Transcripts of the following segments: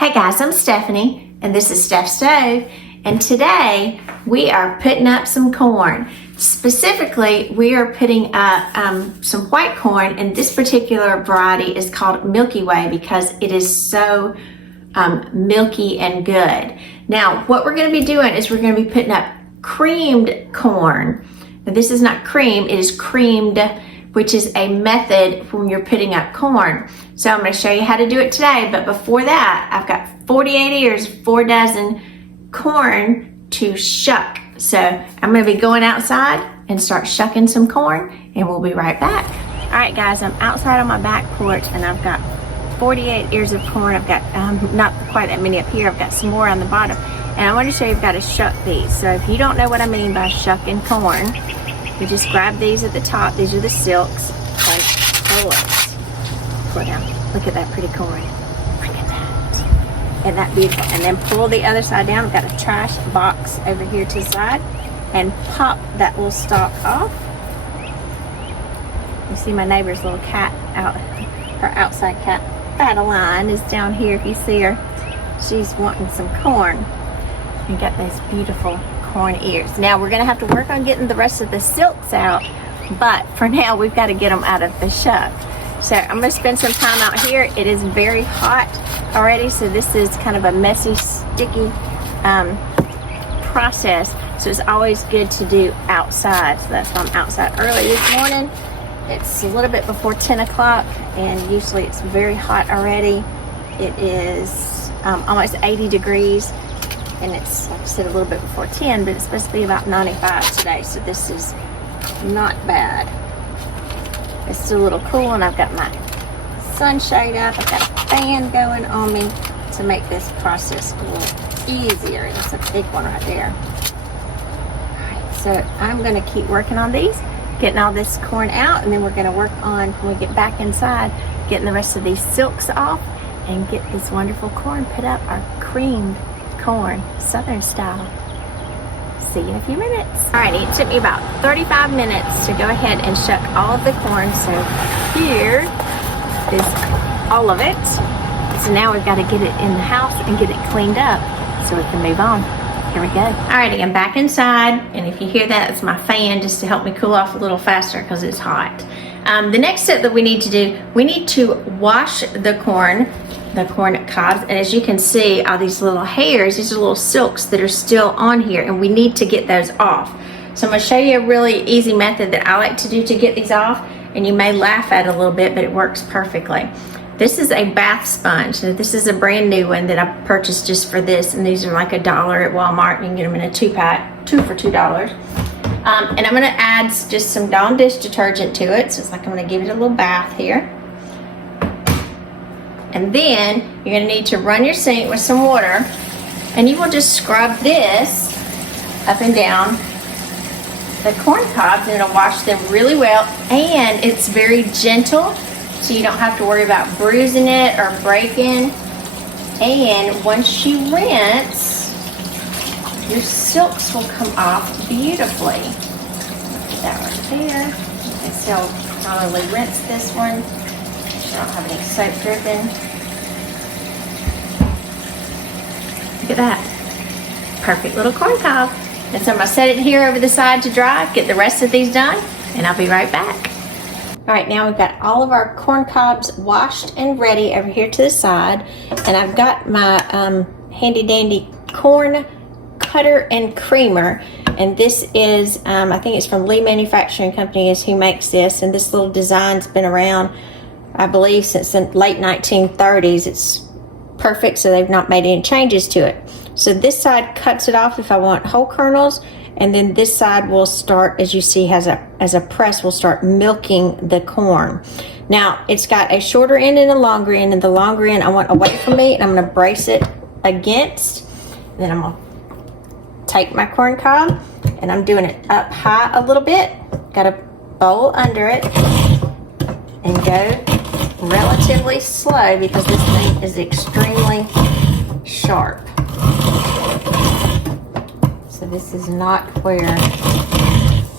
Hey guys, I'm Stephanie, and this is Steph Stove, and today we are putting up some corn. Specifically, we are putting up some white corn, and this particular variety is called Milky Way because it is so milky and good. Now, what we're going to be doing is we're going to be putting up creamed corn. Now, this is not cream, it is creamed, which is a method when you're putting up corn. So I'm going to show you how to do it today, but before that, I've got 48 ears, 4 dozen corn to shuck. So I'm going to be going outside and start shucking some corn, and we'll be right back. All right, guys, I'm outside on my back porch, and I've got 48 ears of corn. I've got not quite that many up here. I've got some more on the bottom, and I want to show you I've got to shuck these. So if you don't know what I mean by shucking corn, you just grab these at the top. These are the silks, and pull it. Pull it down. Look at that pretty corn. Look at that. Isn't that beautiful? And then pull the other side down. I've got a trash box over here to the side, and pop that little stalk off. You see my neighbor's little cat out, her outside cat, Adeline, is down here. If you see her, she's wanting some corn. You got those beautiful corn ears. Now we're going to have to work on getting the rest of the silks out, but for now we've got to get them out of the shuck. So I'm going to spend some time out here. It is very hot already, so this is kind of a messy, sticky process. So it's always good to do outside. So that's why I'm outside early this morning. It's a little bit before 10 o'clock, and usually it's very hot already. It is almost 80 degrees, and it's, like I said, a little bit before 10, but it's supposed to be about 95 today, so this is not bad. It's still a little cool, and I've got my sunshade up. I've got a fan going on me to make this process a little easier. That's a big one right there. Alright, so I'm going to keep working on these, getting all this corn out, and then we're going to work on, when we get back inside, getting the rest of these silks off and get this wonderful corn put up, our creamed corn, Southern style. See you in a few minutes. Alrighty, it took me about 35 minutes to go ahead and shuck all of the corn. So here is all of it. So now we've got to get it in the house and get it cleaned up so we can move on. Here we go. Alrighty, I'm back inside, and if you hear that, it's my fan just to help me cool off a little faster because it's hot. The next step that we need to do, we need to wash the corn cobs, and as you can see, all these little hairs, these are little silks that are still on here, and we need to get those off. So I'm going to show you a really easy method that I like to do to get these off, and you may laugh at it a little bit, but it works perfectly. This is a bath sponge. Now, this is a brand new one that I purchased just for this, and these are like $1 at Walmart. You can get them in a 2-pack, 2 for $2. And I'm going to add just some Dawn dish detergent to it, so it's like I'm going to give it a little bath here. And then you're going to need to run your sink with some water, and you will just scrub this up and down the corn cobs, and it'll wash them really well, and it's very gentle, so you don't have to worry about bruising it or breaking. And once you rinse, your silks will come off beautifully. Put that right there. You can see I'll probably rinse this one. I don't have any soap dripping. Look at that. Perfect little corn cob. And so I'm going to set it here over the side to dry, get the rest of these done, and I'll be right back. All right, now we've got all of our corn cobs washed and ready over here to the side, and I've got my handy dandy corn cutter and creamer, and this is, I think it's from Lee Manufacturing Company is who makes this, and this little design's been around, I believe, since the late 1930s. It's perfect, so they've not made any changes to it. So this side cuts it off if I want whole kernels, and then this side will start, as you see, as a press, will start milking the corn. Now, it's got a shorter end and a longer end, and the longer end I want away from me, and I'm going to brace it against. And then I'm going to take my corn cob, and I'm doing it up high a little bit. Got a bowl under it, and go relatively slow because this thing is extremely sharp. So this is not where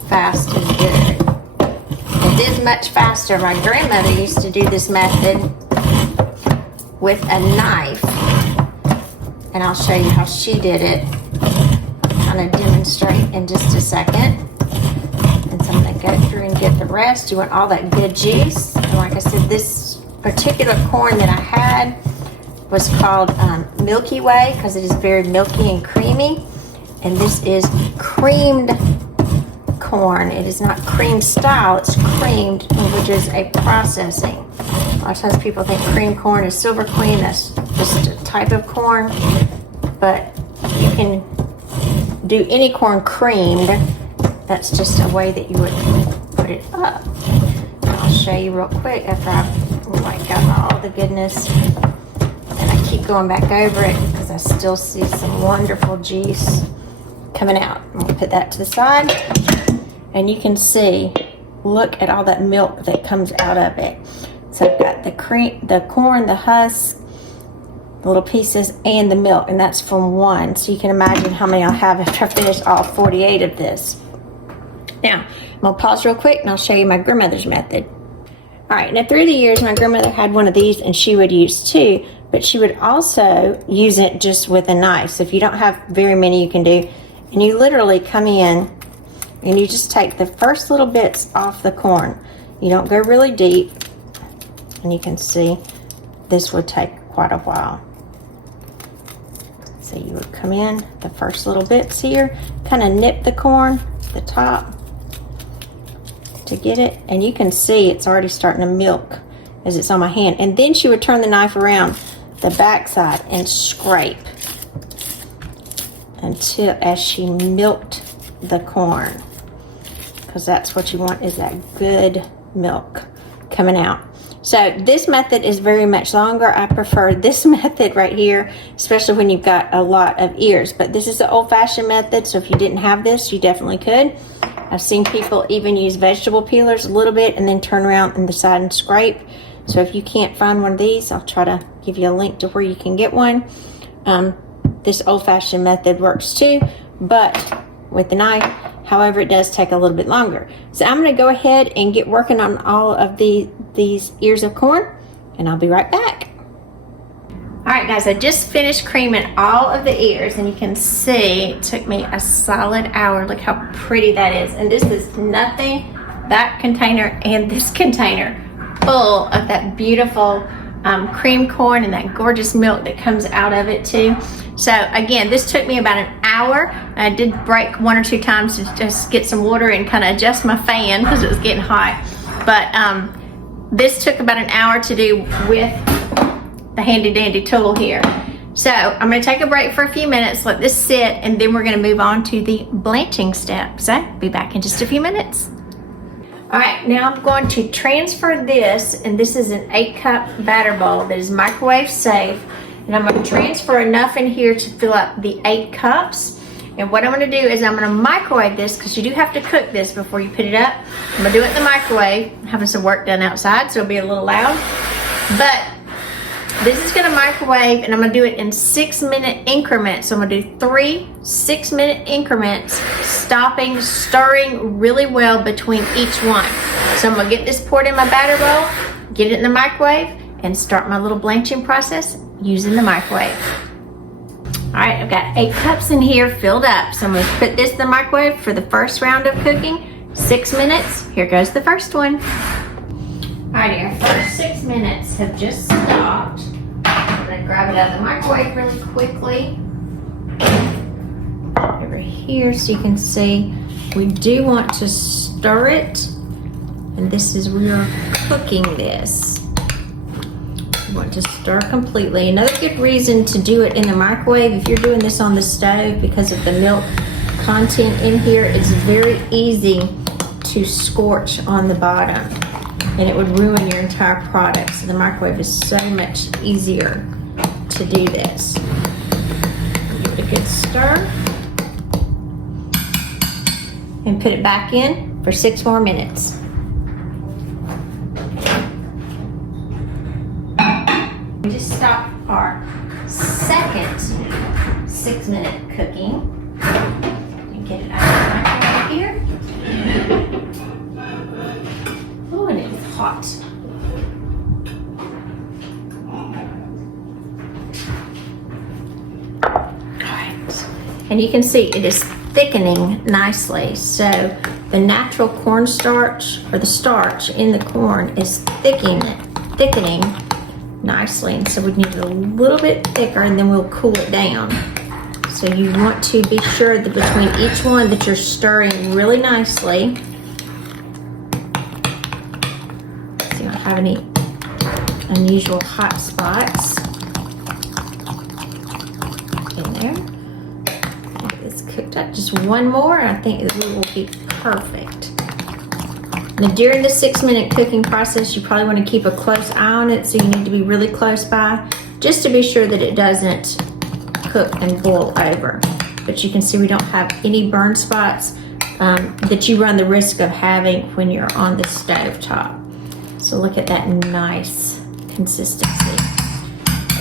fast is good. It is much faster. My grandmother used to do this method with a knife, and I'll show you how she did it. Kind of demonstrate in just a second. And so I'm going to go through and get the rest. You want all that good juice. And like I said, this particular corn that I had was called Milky Way because it is very milky and creamy. And this is creamed corn. It is not cream style, it's creamed, which is a processing. A lot of times people think cream corn is Silver Queen. That's just a type of corn. But you can do any corn creamed. That's just a way that you would put it up. And I'll show you real quick after I've got all the goodness. And I keep going back over it because I still see some wonderful juice coming out. I'm going to put that to the side. And you can see, look at all that milk that comes out of it. So I've got the cream, the corn, the husk, the little pieces, and the milk. And that's from one. So you can imagine how many I'll have after I finish all 48 of this. Now, I'm going to pause real quick and I'll show you my grandmother's method. All right, now through the years, my grandmother had one of these and she would use two, but she would also use it just with a knife. So if you don't have very many, you can do, and you literally come in and you just take the first little bits off the corn. You don't go really deep, and you can see this would take quite a while. So you would come in the first little bits here, kind of nip the corn, the top, to get it, and you can see it's already starting to milk as it's on my hand. And then she would turn the knife around the back side and scrape until as she milked the corn, because that's what you want, is that good milk coming out. So this method is very much longer. I prefer this method right here, especially when you've got a lot of ears. But this is the old-fashioned method, so if you didn't have this, you definitely could. I've seen people even use vegetable peelers a little bit and then turn around and decide and scrape. So if you can't find one of these, I'll try to give you a link to where you can get one. This old-fashioned method works too, but with the knife. However, it does take a little bit longer. So I'm going to go ahead and get working on all of these ears of corn, and I'll be right back. All right, guys, I just finished creaming all of the ears, and you can see it took me a solid hour. Look how pretty that is. And this is nothing, that container and this container, full of that beautiful cream corn and that gorgeous milk that comes out of it too. So again, this took me about an hour. I did break one or two times to just get some water and kind of adjust my fan because it was getting hot. But this took about an hour to do with the handy dandy tool here. So I'm going to take a break for a few minutes, let this sit, and then we're going to move on to the blanching step. So be back in just a few minutes. All right, now I'm going to transfer this, and this is an 8-cup batter bowl that is microwave safe. And I'm going to transfer enough in here to fill up the 8 cups. And what I'm going to do is I'm going to microwave this, because you do have to cook this before you put it up. I'm going to do it in the microwave. I'm having some work done outside, so it'll be a little loud. But this is going to microwave, and I'm going to do it in 6-minute increments. So I'm going to do 3 6-minute increments, stopping, stirring really well between each one. So I'm going to get this poured in my batter bowl, get it in the microwave, and start my little blanching process using the microwave. All right, I've got 8 cups in here filled up. So I'm going to put this in the microwave for the first round of cooking. 6 minutes. Here goes the first one. All right, our first 6 minutes have just stopped. I'm going to grab it out of the microwave really quickly. Over here so you can see we do want to stir it. And this is we are cooking this. You want to stir completely. Another good reason to do it in the microwave, if you're doing this on the stove, because of the milk content in here, it's very easy to scorch on the bottom, and it would ruin your entire product. So the microwave is so much easier to do this. Give it a good stir and put it back in for 6 more minutes. We just stopped our second 6-minute cooking. You get it out of the microwave here. Oh, and it's hot. And you can see it is thickening nicely. So the natural cornstarch, or the starch in the corn, is thickening nicely. And so we need it a little bit thicker, and then we'll cool it down. So you want to be sure that between each one that you're stirring really nicely. So you don't have any unusual hot spots in there. It's cooked up. Just one more, and I think it will be perfect. Now, during the 6-minute cooking process, you probably want to keep a close eye on it, so you need to be really close by, just to be sure that it doesn't cook and boil over. But you can see we don't have any burn spots that you run the risk of having when you're on the stove top. So look at that nice consistency.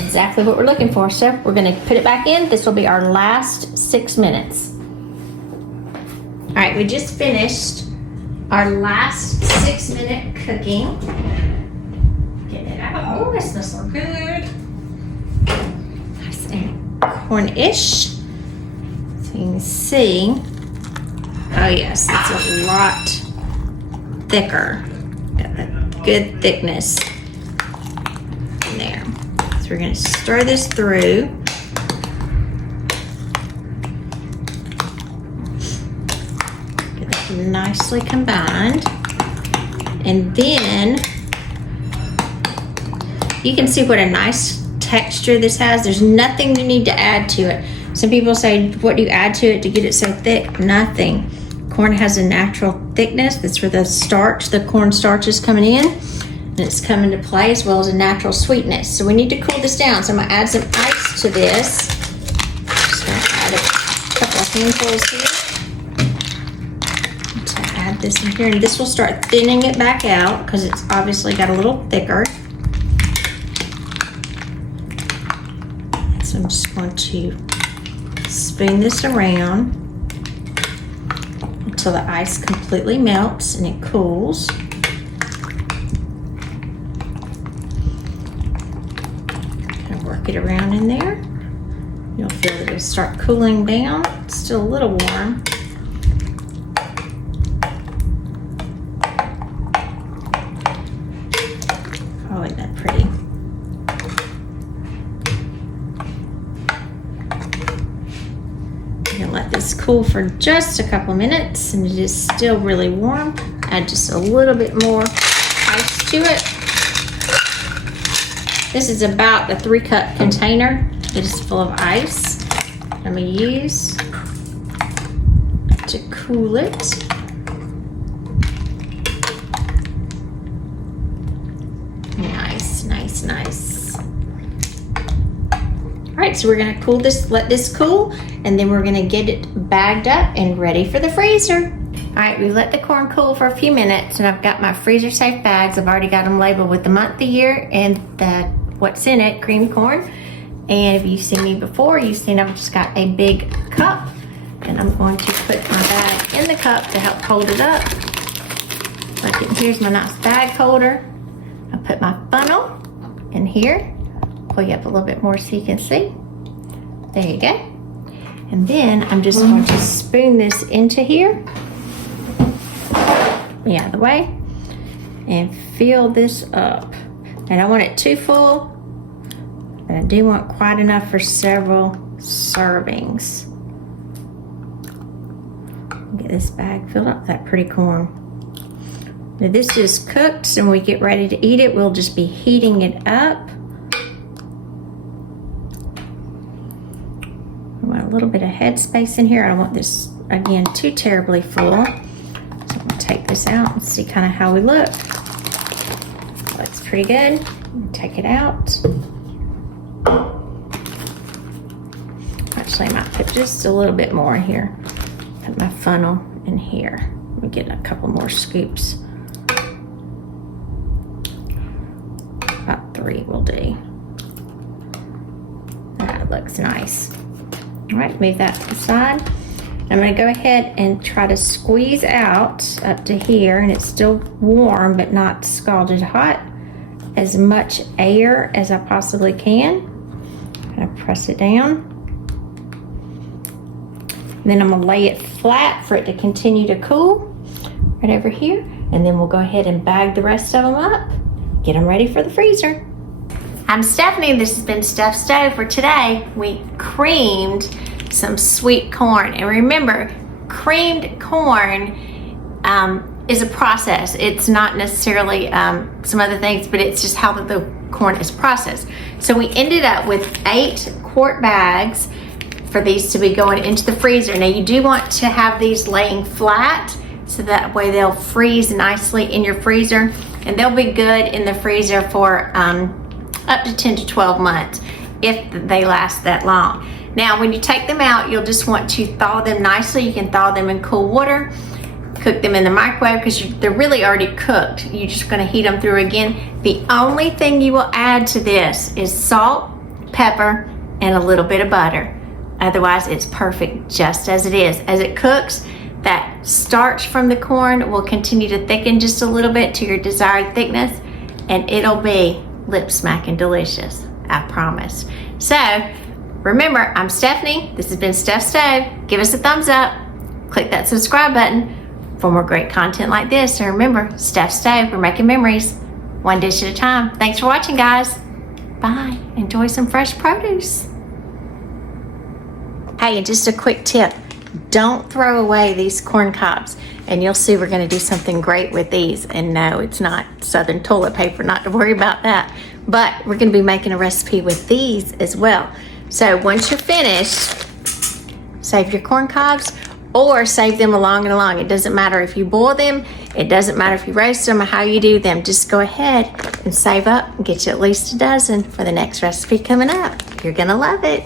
Exactly what we're looking for. So we're going to put it back in. This will be our last 6 minutes. All right, we just finished our last 6-minute cooking. Get it out. Oh, this smells so good. Nice and cornish. So you can see. Oh yes, it's a lot thicker. Got that good thickness in there. So we're going to stir this through. Get it nicely combined. And then you can see what a nice texture this has. There's nothing you need to add to it. Some people say, what do you add to it to get it so thick? Nothing. Corn has a natural thickness. That's where the starch, the corn starch, is coming in, and it's coming to play, as well as a natural sweetness. So we need to cool this down. So I'm gonna add some ice to this. Just gonna add a couple of handfuls here to add this in here, and this will start thinning it back out because it's obviously got a little thicker. So I'm just going to spoon this around until the ice completely melts and it cools. Kind of work it around in there. You'll feel that it'll start cooling down. It's still a little warm. Oh, isn't that pretty? Let this cool for just a couple minutes, and it is still really warm. Add just a little bit more ice to it. This is about a 3-cup container. It is full of ice. I'm gonna use to cool it. Nice, nice, nice. All right, so we're gonna cool this, let this cool, and then we're gonna get it bagged up and ready for the freezer. All right, we let the corn cool for a few minutes, and I've got my freezer safe bags. I've already got them labeled with the month, the year, and what's in it, cream corn. And if you've seen me before, you've seen I've just got a big cup, and I'm going to put my bag in the cup to help hold it up. Here's my nice bag holder. I put my funnel in here. Pull you up a little bit more so you can see. There you go. And then I'm just going to spoon this into here. Out of the way. And fill this up. I don't want it too full, but I do want quite enough for several servings. Get this bag filled up with that pretty corn. Now this is cooked, so when we get ready to eat it, we'll just be heating it up. I want a little bit of headspace in here. I don't want this, again, too terribly full. So I'm gonna take this out and see kind of how we look. Looks pretty good. Take it out. Actually, I might put just a little bit more in here. Put my funnel in here. Let me get a couple more scoops. About 3 will do. That looks nice. All right, move that aside. I'm gonna go ahead and try to squeeze out up to here, and it's still warm but not scalded hot, as much air as I possibly can. I'm gonna press it down. then I'm gonna lay it flat for it to continue to cool right over here. And then we'll go ahead and bag the rest of them up, get them ready for the freezer. I'm Stephanie, this has been Steph Stove. For today, we creamed some sweet corn. And remember, creamed corn is a process. It's not necessarily some other things, but it's just how the corn is processed. So we ended up with 8 quart bags for these to be going into the freezer. Now you do want to have these laying flat so that way they'll freeze nicely in your freezer, and they'll be good in the freezer for up to 10 to 12 months if they last that long. Now when you take them out, you'll just want to thaw them nicely. You can thaw them in cool water, cook them in the microwave because they're really already cooked. You're just gonna heat them through again. The only thing you will add to this is salt, pepper, and a little bit of butter. Otherwise, it's perfect just as it is. As it cooks, that starch from the corn will continue to thicken just a little bit to your desired thickness, and it'll be lip smacking delicious, I promise. So remember, I'm Stephanie. This has been Steph Stove. Give us a thumbs up. Click that subscribe button for more great content like this. And remember, Steph Stove, we're making memories one dish at a time. Thanks for watching, guys. Bye. Enjoy some fresh produce. Hey, and just a quick tip. Don't throw away these corn cobs, and you'll see we're going to do something great with these. And no, it's not Southern toilet paper, not to worry about that. But we're going to be making a recipe with these as well. So once you're finished, save your corn cobs or save them along and along. It doesn't matter if you boil them, it doesn't matter if you roast them or how you do them. Just go ahead and save up and get you at least a dozen for the next recipe coming up. You're going to love it.